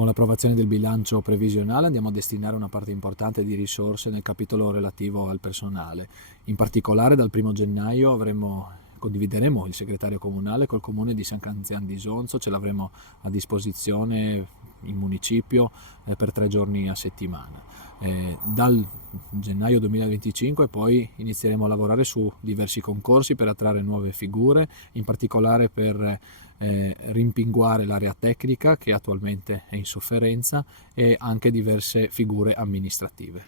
Con l'approvazione del bilancio previsionale andiamo a destinare una parte importante di risorse nel capitolo relativo al personale. In particolare dal 1 gennaio condivideremo il segretario comunale col comune di San Canzian d'Isonzo, ce l'avremo a disposizione in municipio per 3 giorni a settimana. Dal gennaio 2025 poi inizieremo a lavorare su diversi concorsi per attrarre nuove figure, in particolare per rimpinguare l'area tecnica che attualmente è in sofferenza e anche diverse figure amministrative.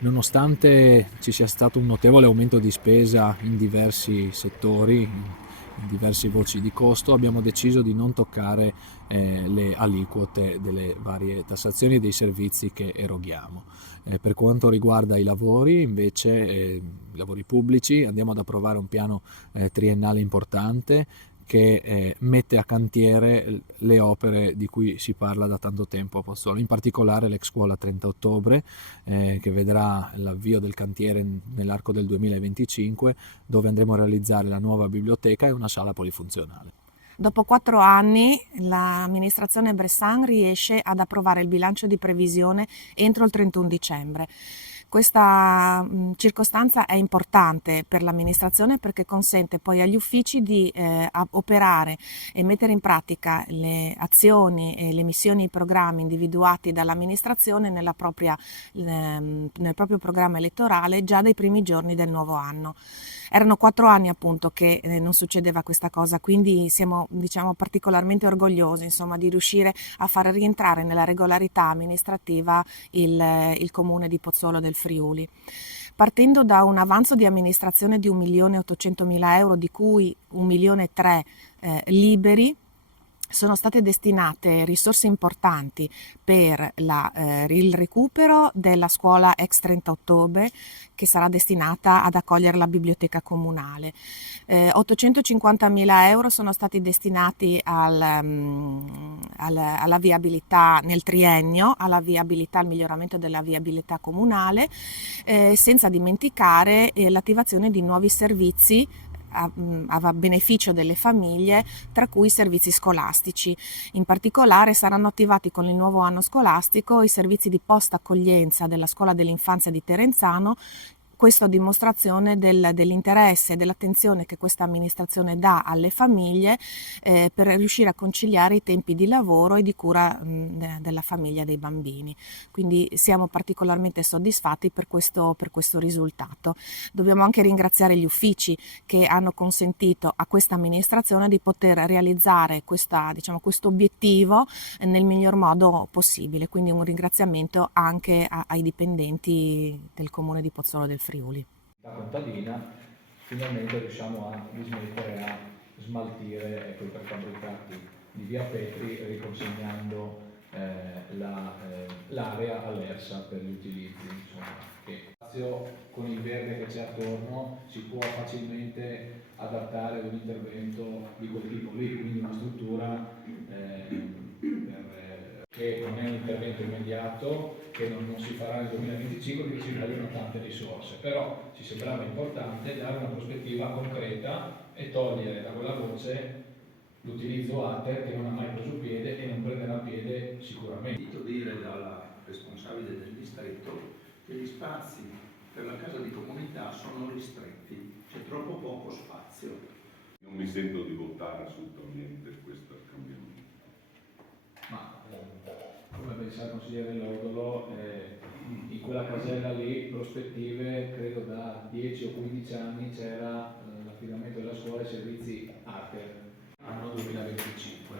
Nonostante ci sia stato un notevole aumento di spesa in diversi settori, in diverse voci di costo, abbiamo deciso di non toccare le aliquote delle varie tassazioni e dei servizi che eroghiamo. Per quanto riguarda i lavori, invece, i lavori pubblici, andiamo ad approvare un piano triennale importante che mette a cantiere le opere di cui si parla da tanto tempo a Pozzuolo, in particolare l'ex scuola 30 ottobre che vedrà l'avvio del cantiere nell'arco del 2025, dove andremo a realizzare la nuova biblioteca e una sala polifunzionale. Dopo 4 anni l'amministrazione Bressan riesce ad approvare il bilancio di previsione entro il 31 dicembre. Questa circostanza è importante per l'amministrazione perché consente poi agli uffici di operare e mettere in pratica le azioni e le missioni e i programmi individuati dall'amministrazione nel proprio programma elettorale già dai primi giorni del nuovo anno. Erano 4 anni appunto che non succedeva questa cosa, quindi siamo particolarmente orgogliosi di riuscire a far rientrare nella regolarità amministrativa il comune di Pozzuolo del Friuli. Partendo da un avanzo di amministrazione di 1.800.000 euro, di cui 1.300.000 liberi, sono state destinate risorse importanti per il recupero della scuola ex 30 ottobre, che sarà destinata ad accogliere la biblioteca comunale. 850.000 euro sono stati destinati alla viabilità nel triennio, al miglioramento della viabilità comunale, senza dimenticare l'attivazione di nuovi servizi a beneficio delle famiglie, tra cui i servizi scolastici. In particolare saranno attivati con il nuovo anno scolastico i servizi di post-accoglienza della Scuola dell'Infanzia di Terenzano. Questo a dimostrazione dell'interesse e dell'attenzione che questa amministrazione dà alle famiglie per riuscire a conciliare i tempi di lavoro e di cura della famiglia e dei bambini. Quindi siamo particolarmente soddisfatti per questo risultato. Dobbiamo anche ringraziare gli uffici che hanno consentito a questa amministrazione di poter realizzare questo obiettivo nel miglior modo possibile. Quindi un ringraziamento anche ai dipendenti del Comune di Pozzuolo del Friuli. La contadina finalmente riusciamo a dismettere a smaltire quei prefabbricati di via Petri, riconsegnando l'area all'ERSA per gli utilizzi. Che con il verde che c'è attorno si può facilmente adattare ad un intervento di quel tipo lì, quindi una struttura che non è un intervento immediato, che non si farà nel 2025, quindi ci vogliono tante risorse, però ci sembrava importante dare una prospettiva concreta e togliere da quella voce l'utilizzo ATER che non ha mai preso piede e non prenderà piede sicuramente. Ho sentito dire dalla responsabile del distretto che gli spazi per la casa di comunità sono ristretti, c'è troppo poco spazio. Non mi sento di votare assolutamente questo cambiamento. Ma come ben sa il consigliere Lodolo, in quella casella lì, prospettive, credo da 10 o 15 anni c'era l'affidamento della scuola ai servizi ATER, anno 2025.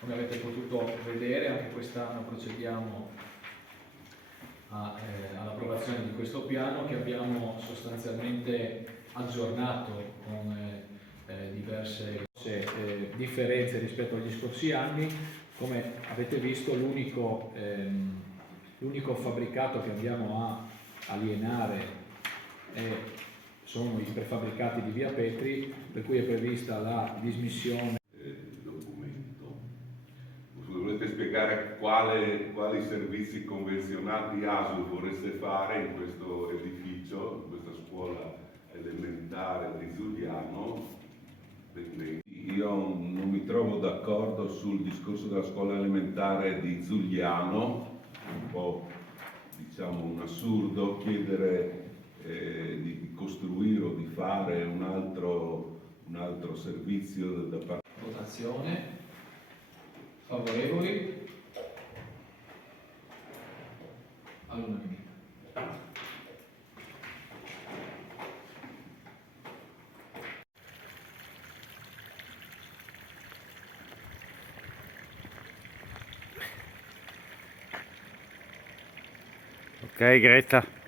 Come avete potuto vedere, anche quest'anno procediamo all'approvazione di questo piano che abbiamo sostanzialmente aggiornato con diverse differenze rispetto agli scorsi anni. Come avete visto, l'unico fabbricato che andiamo a alienare sono i prefabbricati di via Petri, per cui è prevista la dismissione. Documento. Volete spiegare quali servizi convenzionati ASL vorreste fare in questo edificio, in questa scuola elementare di Giuliano? Io io non mi trovo d'accordo sul discorso della scuola elementare di Zugliano, un po' diciamo un assurdo chiedere di costruire o di fare un altro servizio da parte. Votazione. Favorevoli? All'unanimità. Ok, Greta.